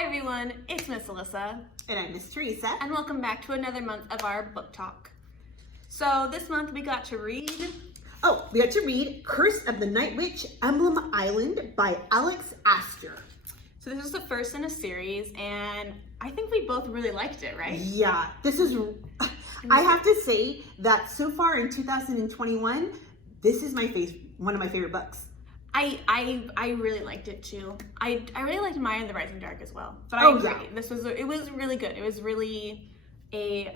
Hi everyone, it's Miss Alyssa. And I'm Miss Teresa. And welcome back to another month of our book talk. So this month we got to read... We got to read Curse of the Night Witch, Emblem Island by Aster. So this is the first in a series and I think we both really liked it, right? Yeah, this is... I have to say that so far in 2021, this is one of my favorite books. I really liked it too. I really liked Maya and the Rising Dark as well. But Oh, I agree. yeah. It was really good. It was really a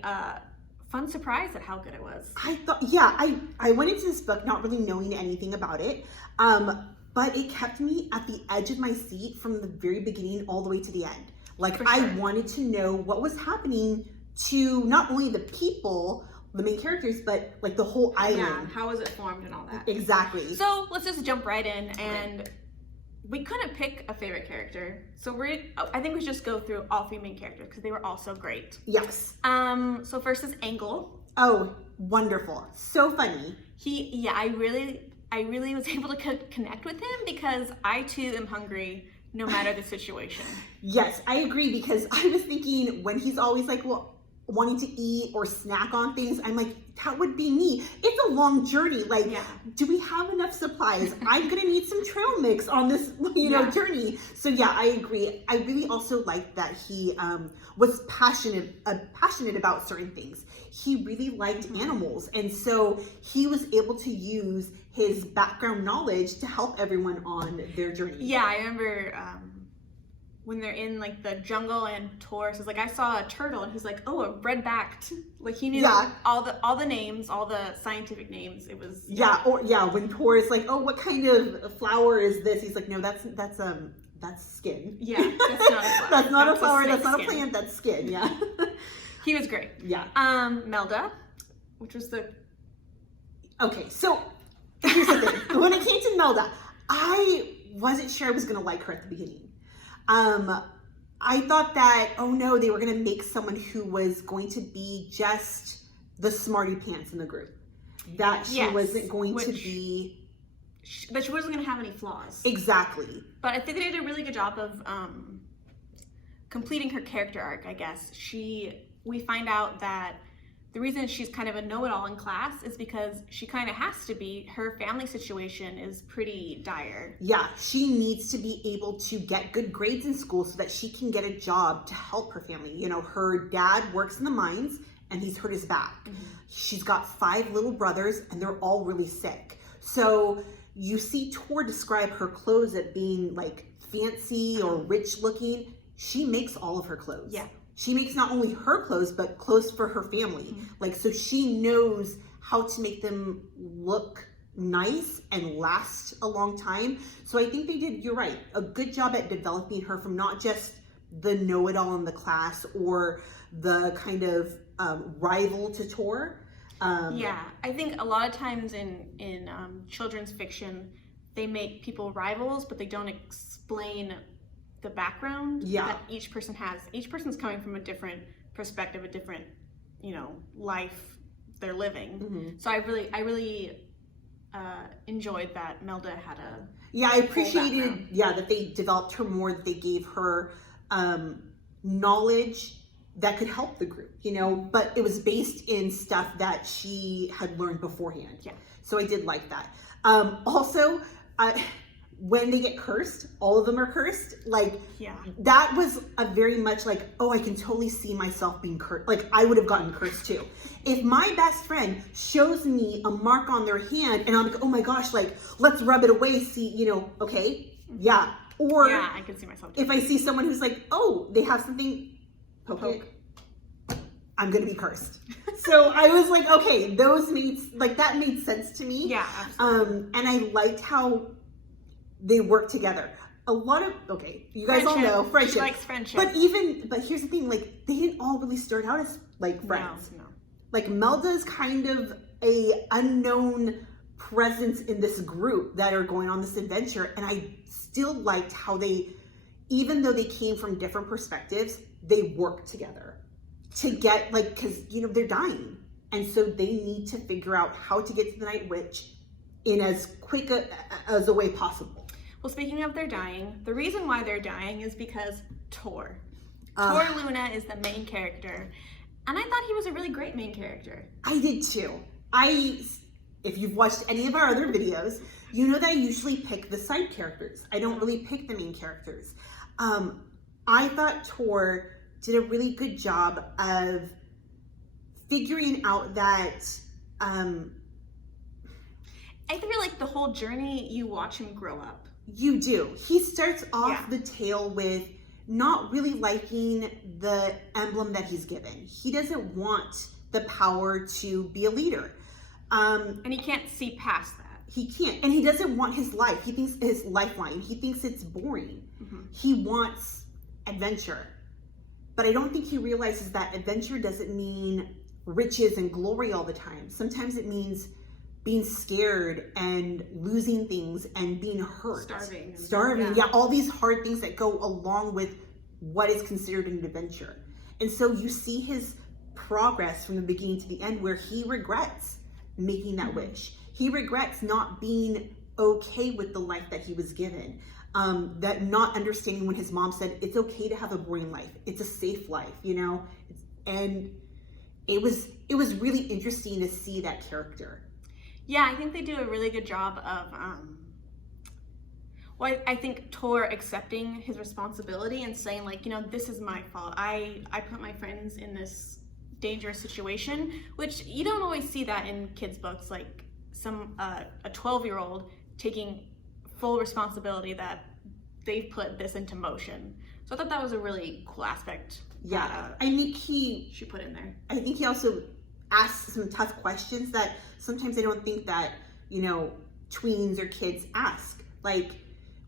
fun surprise at how good it was. I went into this book not really knowing anything about it, but it kept me at the edge of my seat from the very beginning all the way to the end. Like, For sure. I wanted to know what was happening to not only the people, the main characters, but like the whole island. Yeah, how was it formed and all that. Exactly. So let's just jump right in, and we couldn't pick a favorite character. So I think we should just go through all three main characters because they were all so great. Yes. So first is Engle. Oh, wonderful. So funny. I really was able to connect with him because I too am hungry no matter the situation. Yes, I agree, because I was thinking when he's always like, wanting to eat or snack on things, I'm like, that would be me. It's a long journey. Like, do we have enough supplies? I'm gonna need some trail mix on this, journey. So yeah, I agree. I really also liked that he was passionate about certain things. He really liked animals, and so he was able to use his background knowledge to help everyone on their journey. Yeah, I remember when they're in like the jungle and Taurus is like, I saw a turtle, and he's like, oh, a red-backed. Like, he knew all the names, all the scientific names. It was when Taurus like, oh, what kind of flower is this? He's like, no, that's skin. Yeah, that's not a flower. That's not a flower. That's not skin. A plant. That's skin. Yeah. He was great. Yeah. Melda, which was the... Okay, so here's the thing. When it came to Melda, I wasn't sure I was gonna like her at the beginning. I thought that, oh no, they were going to make someone who was going to be just the smarty pants in the group. That she wasn't going to be... That she wasn't going to have any flaws. Exactly. But I think they did a really good job of completing her character arc, I guess. We find out that the reason she's kind of a know-it-all in class is because she kind of has to be. Her family situation is pretty dire. Yeah, she needs to be able to get good grades in school so that she can get a job to help her family. You know, her dad works in the mines and he's hurt his back. Mm-hmm. She's got 5 little brothers and they're all really sick. So you see Tor describe her clothes as being like fancy or rich looking. She makes all of her clothes. Yeah. She makes not only her clothes, but clothes for her family. Mm-hmm. Like, so she knows how to make them look nice and last a long time. So I think they did, you're right, a good job at developing her from not just the know-it-all in the class or the kind of rival to Tor. I think a lot of times in children's fiction, they make people rivals, but they don't explain the background that each person has. Each person's coming from a different perspective, a different, life they're living. Mm-hmm. So I really enjoyed that Melda had a I appreciated that they developed her more, that they gave her knowledge that could help the group, but it was based in stuff that she had learned beforehand. Yeah. So I did like that. Also, when they get cursed, all of them are cursed. Like, that was a very much like, oh, I can totally see myself being cursed. Like, I would have gotten cursed too. If my best friend shows me a mark on their hand and I'm like, oh my gosh, like, let's rub it away, see, okay, yeah. Or I can see myself too. If I see someone who's like, oh, they have something, poke. I'm gonna be cursed. So I was like, okay, that made sense to me. Yeah, absolutely. And I liked how they work together. A lot of, you guys all know friendship. She likes friendship. But here's the thing, like, they didn't all really start out as like friends. No. Like, Melda's kind of a unknown presence in this group that are going on this adventure. And I still liked how they, even though they came from different perspectives, they worked together to get, like, because, they're dying. And so they need to figure out how to get to the Night Witch in as quick as a way possible. Well, speaking of their dying, the reason why they're dying is because Tor. Tor Luna is the main character, and I thought he was a really great main character. I did too. If you've watched any of our other videos, you know that I usually pick the side characters. I don't really pick the main characters. I thought Tor did a really good job of figuring out that I feel like the whole journey, you watch him grow up. You do. He starts off the tale with not really liking the emblem that he's given. He doesn't want the power to be a leader. And he can't see past that. He can't. And he doesn't want his life. He thinks his lifeline. He thinks it's boring. Mm-hmm. He wants adventure. But I don't think he realizes that adventure doesn't mean riches and glory all the time. Sometimes it means being scared and losing things and being hurt. Starving. Yeah, all these hard things that go along with what is considered an adventure. And so you see his progress from the beginning to the end where he regrets making that wish. He regrets not being okay with the life that he was given. That not understanding when his mom said, it's okay to have a boring life. It's a safe life, you know? And it was really interesting to see that character. Yeah, I think they do a really good job of, I think Tor accepting his responsibility and saying, like, you know, this is my fault. I put my friends in this dangerous situation, which you don't always see that in kids' books, like a 12-year-old taking full responsibility that they've put this into motion. So I thought that was a really cool aspect. Yeah, I think she put in there. I think he also asked some tough questions that sometimes I don't think that, you know, tweens or kids ask. Like,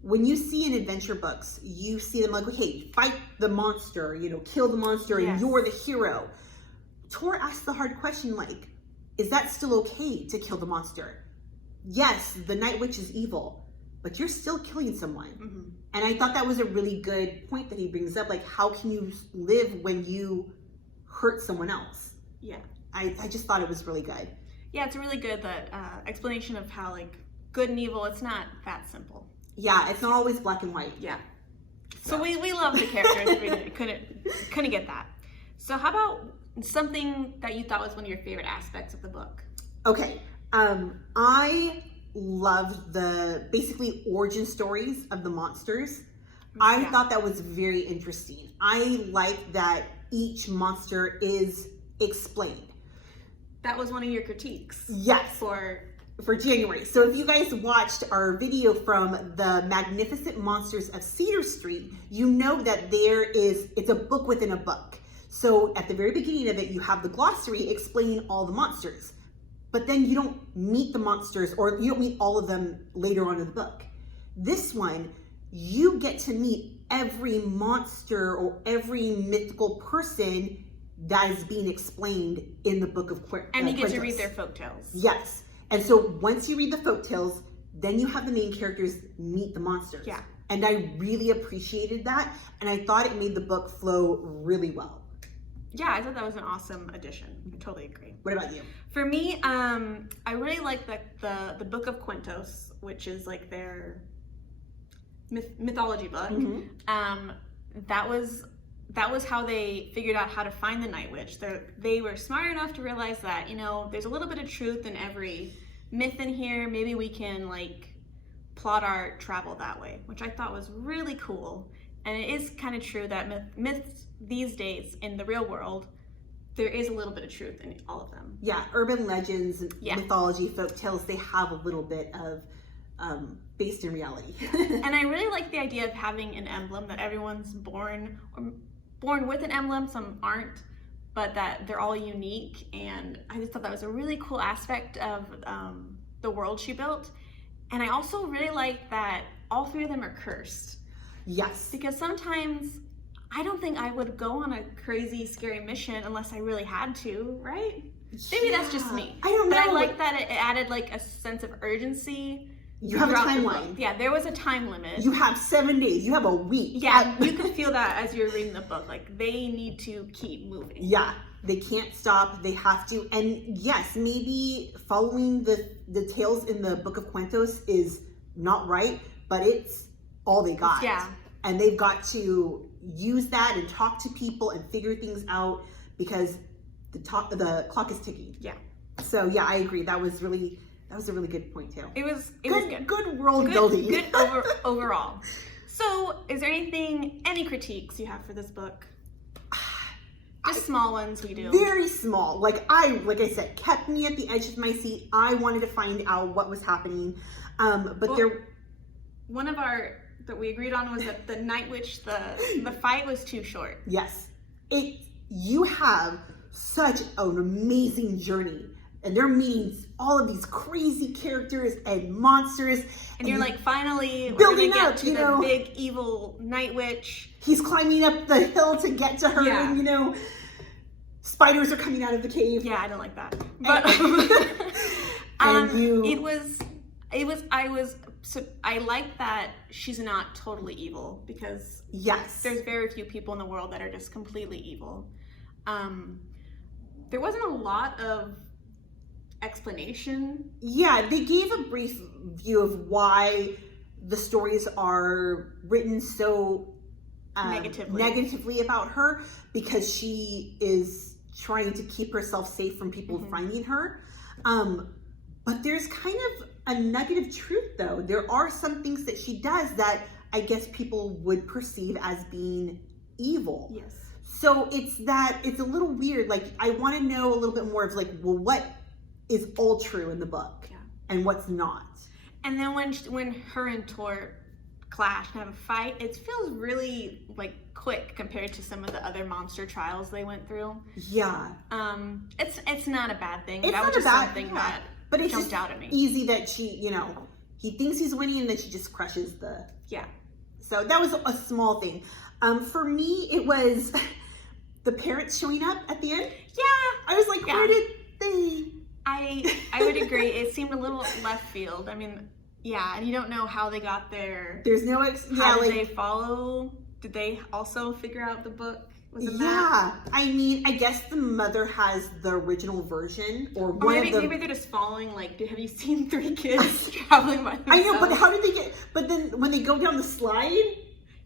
when you see in adventure books, you see them like, okay, fight the monster, you know, kill the monster, and you're the hero. Tor asks the hard question, like, is that still okay to kill the monster? Yes, the Night Witch is evil, but you're still killing someone. Mm-hmm. And I thought that was a really good point that he brings up. Like, how can you live when you hurt someone else? Yeah. I just thought it was really good. Yeah, it's a really good explanation of how, like, good and evil, it's not that simple. Yeah, it's not always black and white. Yeah. So we love the characters. We couldn't get that. So how about something that you thought was one of your favorite aspects of the book? Okay. I loved the basically origin stories of the monsters. I thought that was very interesting. I like that each monster is explained. That was one of your critiques. Yes. For January. So if you guys watched our video from the Magnificent Monsters of Cedar Street, you know that it's a book within a book. So at the very beginning of it, you have the glossary explaining all the monsters. But then you don't meet the monsters, or you don't meet all of them later on in the book. This one, you get to meet every monster or every mythical person that is being explained in the book of Quentos. And you get to read their folktales. Yes. And so once you read the folktales, then you have the main characters meet the monsters. Yeah. And I really appreciated that. And I thought it made the book flow really well. Yeah, I thought that was an awesome addition. I totally agree. What about you? For me, I really like the Book of Quentos, which is like their mythology book. Mm-hmm. That was how they figured out how to find the Night Witch. They were smart enough to realize that, you know, there's a little bit of truth in every myth in here. Maybe we can, like, plot our travel that way, which I thought was really cool. And it is kind of true that myths these days in the real world, there is a little bit of truth in all of them. Yeah, urban legends, mythology, folk tales, they have a little bit of based in reality. And I really like the idea of having an emblem that everyone's born with an emblem, some aren't, but that they're all unique. And I just thought that was a really cool aspect of the world she built. And I also really like that all three of them are cursed. Yes. Because sometimes I don't think I would go on a crazy, scary mission unless I really had to, right? Maybe that's just me. I don't know. But I like that it added like a sense of urgency. You have a timeline. Yeah, there was a time limit. You have 7 days. You have a week. Yeah, you could feel that as you're reading the book. Like, they need to keep moving. Yeah, they can't stop. They have to. And yes, maybe following the tales in the Book of Quentos is not right, but it's all they got. Yeah. And they've got to, use that and talk to people and figure things out because the clock is ticking. Yeah. So yeah, I agree. That was a really good point too. It was good. Good world building. Good overall. So, is there any critiques you have for this book? Just small ones we do. Very small. Like I said, kept me at the edge of my seat. I wanted to find out what was happening. One of our that we agreed on was that the Night Witch, the fight was too short. Yes. You have such an amazing journey. And they're meeting all of these crazy characters and monsters. And you're like, finally, building we're gonna up, get to the big evil Night Witch. He's climbing up the hill to get to her, and spiders are coming out of the cave. Yeah, I don't like that. But I like that she's not totally evil because there's very few people in the world that are just completely evil. There wasn't a lot of explanation. Yeah, they gave a brief view of why the stories are written so negatively about her, because she is trying to keep herself safe from people finding her. But there's kind of a nugget of truth, though. There are some things that she does that I guess people would perceive as being evil. Yes. So it's a little weird. Like, I want to know a little bit more of like, well, what is all true in the book and what's not. And then when her and Tor clash and have a fight, it feels really like quick compared to some of the other monster trials they went through. Yeah. It's not a bad thing. It's that not was just a bad something thing, that but it's jumped just out at me. Easy that she, he thinks he's winning and then she just crushes the. Yeah. So that was a small thing. For me, it was the parents showing up at the end. Yeah. I was like, where did they? I would agree. It seemed a little left field. I mean, and you don't know how they got there. There's no how did they follow? Did they also figure out the book was a map? I mean, I guess the mother has the original version, or maybe they're just following. Like, have you seen 3 kids traveling by themselves? I know, but how did they get? But then when they go down the slide.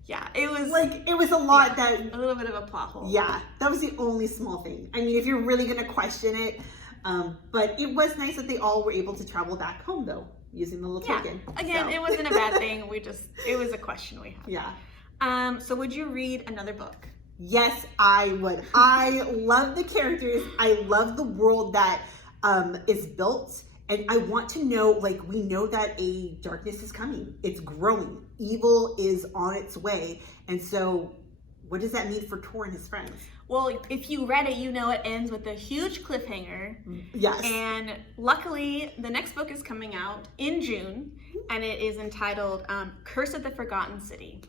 Yeah, it was a lot that a little bit of a plot hole. Yeah, that was the only small thing. I mean, if you're really gonna question it, but it was nice that they all were able to travel back home though, using the little token. Again, it wasn't a bad thing. It was a question we had. Yeah. So would you read another book? Yes, I would. I love the characters. I love the world that is built. And I want to know, like, we know that a darkness is coming. It's growing. Evil is on its way. And so what does that mean for Tor and his friends? Well, if you read it, you know it ends with a huge cliffhanger. Yes. And luckily, the next book is coming out in June, and it is entitled Curse of the Forgotten City.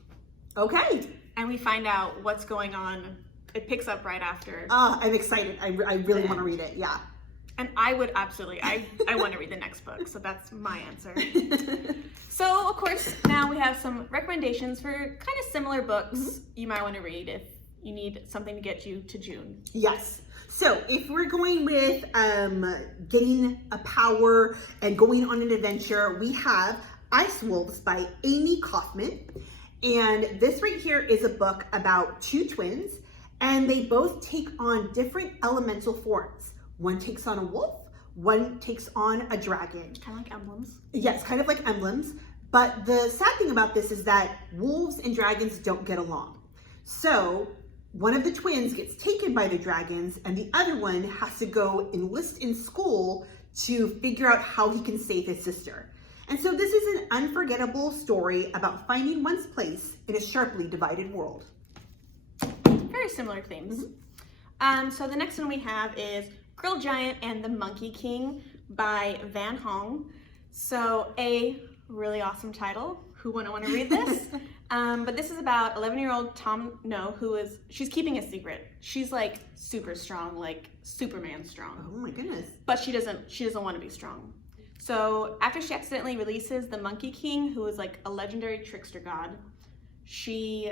Okay. And we find out what's going on. It picks up right after. I'm excited. I really want to read it. Yeah. And I would absolutely, I want to read the next book, so that's my answer. So, of course, now we have some recommendations for kind of similar books you might want to read if you need something to get you to June. Yes. So, if we're going with getting a power and going on an adventure, we have Ice Wolves by Amy Kaufman. And this right here is a book about 2 twins, and they both take on different elemental forms. One takes on a wolf, one takes on a dragon. Kind of like emblems. Yes, kind of like emblems. But the sad thing about this is that wolves and dragons don't get along. So one of the twins gets taken by the dragons and the other one has to go enlist in school to figure out how he can save his sister. And so this is an unforgettable story about finding one's place in a sharply divided world. Very similar themes. So the next one we have is Girl Giant and the Monkey King by Van Hong. So a really awesome title. Who wouldn't want to read this? But this is about 11-year-old she's keeping a secret. She's like super strong, like Superman strong. Oh my goodness. But she doesn't want to be strong. So after she accidentally releases the Monkey King, who is like a legendary trickster god, she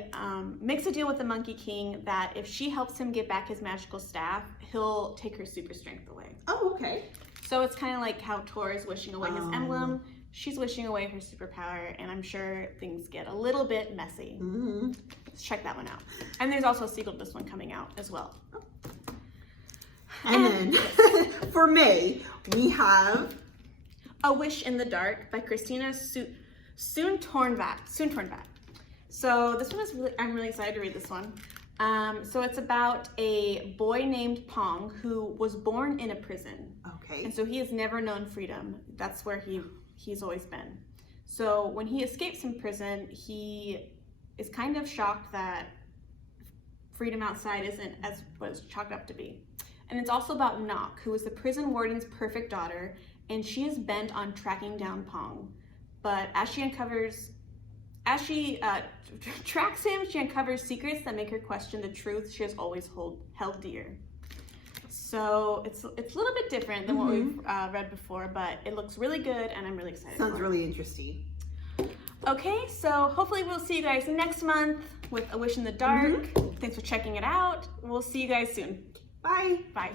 makes a deal with the Monkey King that if she helps him get back his magical staff, he'll take her super strength away. Oh, okay. So it's kind of like how Tor is wishing away his emblem. she's wishing away her superpower, and I'm sure things get a little bit messy. Let's check that one out. And there's also a sequel to this one coming out as well. And then for May, we have A Wish in the Dark by Christina Soontornvat. So this one is I'm really excited to read this one. So it's about a boy named Pong who was born in a prison. Okay. And so he has never known freedom. That's where he's always been. So when he escapes from prison, he is kind of shocked that freedom outside isn't as what it's chalked up to be. And it's also about Knock, who is the prison warden's perfect daughter, and she is bent on tracking down Pong. But as she tracks him, she uncovers secrets that make her question the truth she has always held dear. So it's a little bit different than what we've read before, but it looks really good, and I'm really excited. Sounds really interesting. Okay, so hopefully we'll see you guys next month with A Wish in the Dark. Thanks for checking it out. We'll see you guys soon. Bye. Bye.